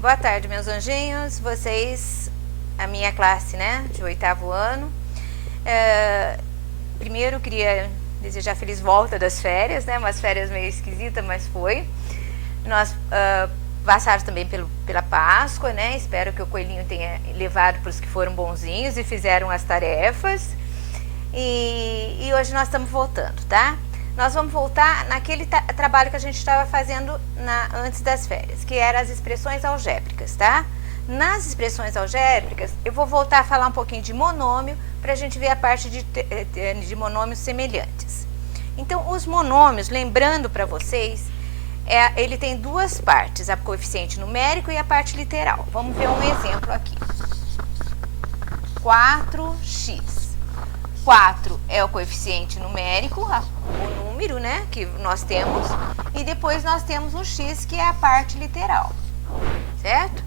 Boa tarde, meus anjinhos, vocês, a minha classe, né, de 8º ano. Primeiro, queria desejar feliz volta das férias, né, umas férias meio esquisitas, mas foi. Nós passaram também pela Páscoa, né, espero que o coelhinho tenha levado para os que foram bonzinhos e fizeram as tarefas. E hoje nós estamos voltando, tá? Nós vamos voltar naquele trabalho que a gente estava fazendo antes das férias, que eram as expressões algébricas, tá? Nas expressões algébricas, eu vou voltar a falar um pouquinho de monômio, para a gente ver a parte de monômios semelhantes. Então, os monômios, lembrando para vocês, ele tem duas partes, a coeficiente numérico e a parte literal. Vamos ver um exemplo aqui. 4x. 4 é o coeficiente numérico, o número, né, que nós temos, e depois nós temos o x, que é a parte literal, certo?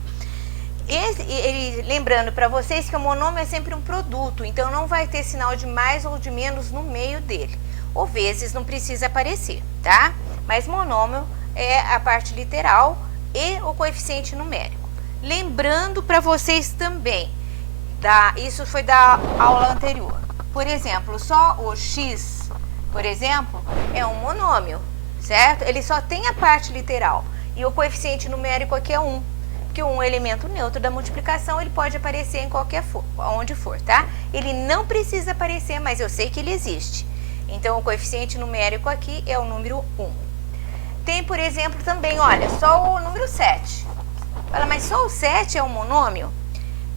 Lembrando para vocês que o monômio é sempre um produto, então não vai ter sinal de mais ou de menos no meio dele. Ou vezes não precisa aparecer, tá? Mas monômio é a parte literal e o coeficiente numérico. Lembrando para vocês também, isso foi da aula anterior. Por exemplo, só o x, por exemplo, é um monômio, certo? Ele só tem a parte literal e o coeficiente numérico aqui é 1, porque 1 é um elemento neutro da multiplicação, ele pode aparecer em onde for, tá? Ele não precisa aparecer, mas eu sei que ele existe. Então, o coeficiente numérico aqui é o número 1. Tem, por exemplo, também, olha, só o número 7. Fala, mas só o 7 é um monômio?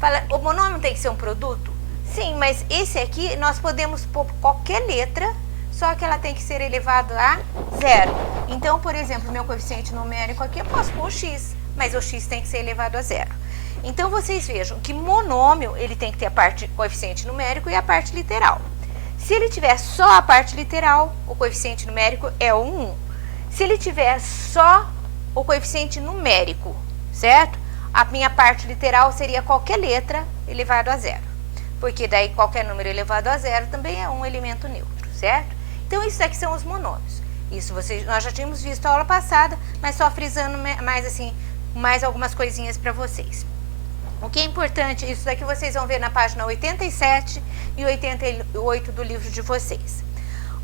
Fala, o monômio tem que ser um produto? Sim, mas esse aqui nós podemos pôr qualquer letra, só que ela tem que ser elevado a 0. Então, por exemplo, meu coeficiente numérico aqui eu posso pôr o x, mas o x tem que ser elevado a 0. Então, vocês vejam que monômio, ele tem que ter a parte coeficiente numérico e a parte literal. Se ele tiver só a parte literal, o coeficiente numérico é o 1. Se ele tiver só o coeficiente numérico, certo? A minha parte literal seria qualquer letra elevado a 0. Porque daí qualquer número elevado a 0 também é um elemento neutro, certo? Então, isso aqui são os monômios. Isso nós já tínhamos visto a aula passada, mas só frisando mais algumas coisinhas para vocês. O que é importante, isso daqui vocês vão ver na página 87 e 88 do livro de vocês.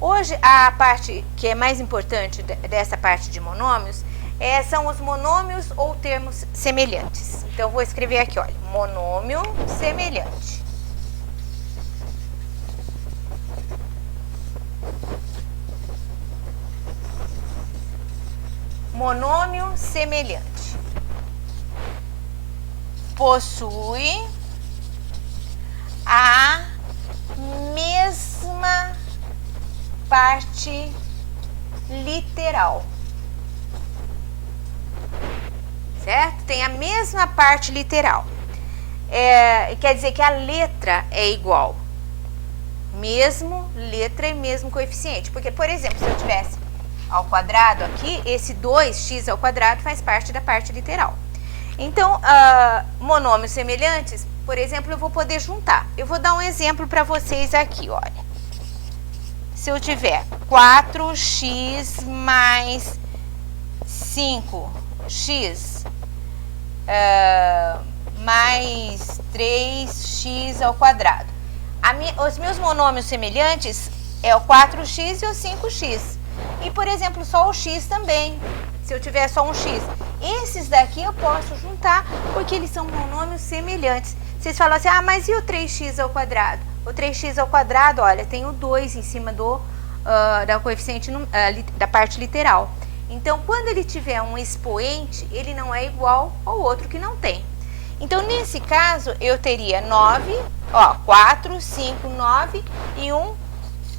Hoje, a parte que é mais importante dessa parte de monômios são os monômios ou termos semelhantes. Então, eu vou escrever aqui, olha, monômio semelhante. Monômio semelhante possui a mesma parte literal, certo? Tem a mesma parte literal. Quer dizer que a letra é igual. Mesmo letra e mesmo coeficiente. Porque, por exemplo, se eu tivesse ao quadrado aqui, esse 2x ao quadrado faz parte da parte literal. Então, monômios semelhantes, por exemplo, eu vou poder juntar. Eu vou dar um exemplo para vocês aqui, olha. Se eu tiver 4x mais 5x mais 3x ao quadrado. Os meus monômios semelhantes é o 4x e o 5x. E, por exemplo, só o x também, se eu tiver só um x. Esses daqui eu posso juntar, porque eles são monômios semelhantes. Vocês falam assim, mas e o 3x ao quadrado? O 3x ao quadrado, olha, tem o 2 em cima da coeficiente da parte literal. Então, quando ele tiver um expoente, ele não é igual ao outro que não tem. Então, nesse caso, eu teria 4, 5, 9 e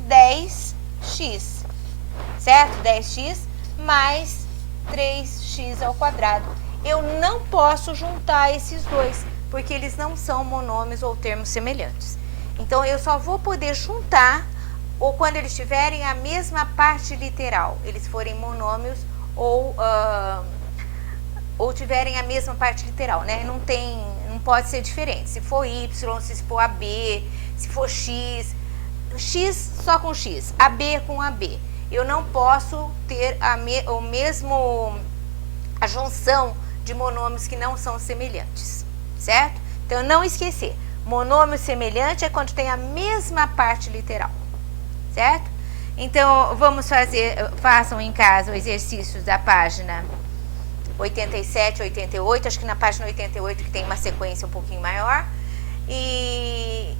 10x. Certo? 10x mais 3x ao quadrado. Eu não posso juntar esses dois, porque eles não são monômios ou termos semelhantes. Então, eu só vou poder juntar ou quando eles tiverem a mesma parte literal, eles forem monômios ou tiverem a mesma parte literal, né? Não pode ser diferente. Se for y, se for ab, se for x só com x, ab com ab. Eu não posso ter a junção de monômios que não são semelhantes, certo? Então, não esquecer, monômio semelhante é quando tem a mesma parte literal, certo? Então, façam em casa o exercício da página 87, 88, acho que na página 88 que tem uma sequência um pouquinho maior, e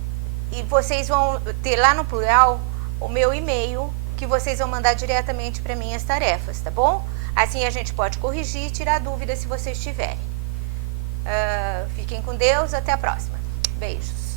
vocês vão ter lá no plural o meu e-mail, que vocês vão mandar diretamente para mim as tarefas, tá bom? Assim a gente pode corrigir e tirar dúvidas se vocês tiverem. Fiquem com Deus, até a próxima. Beijos.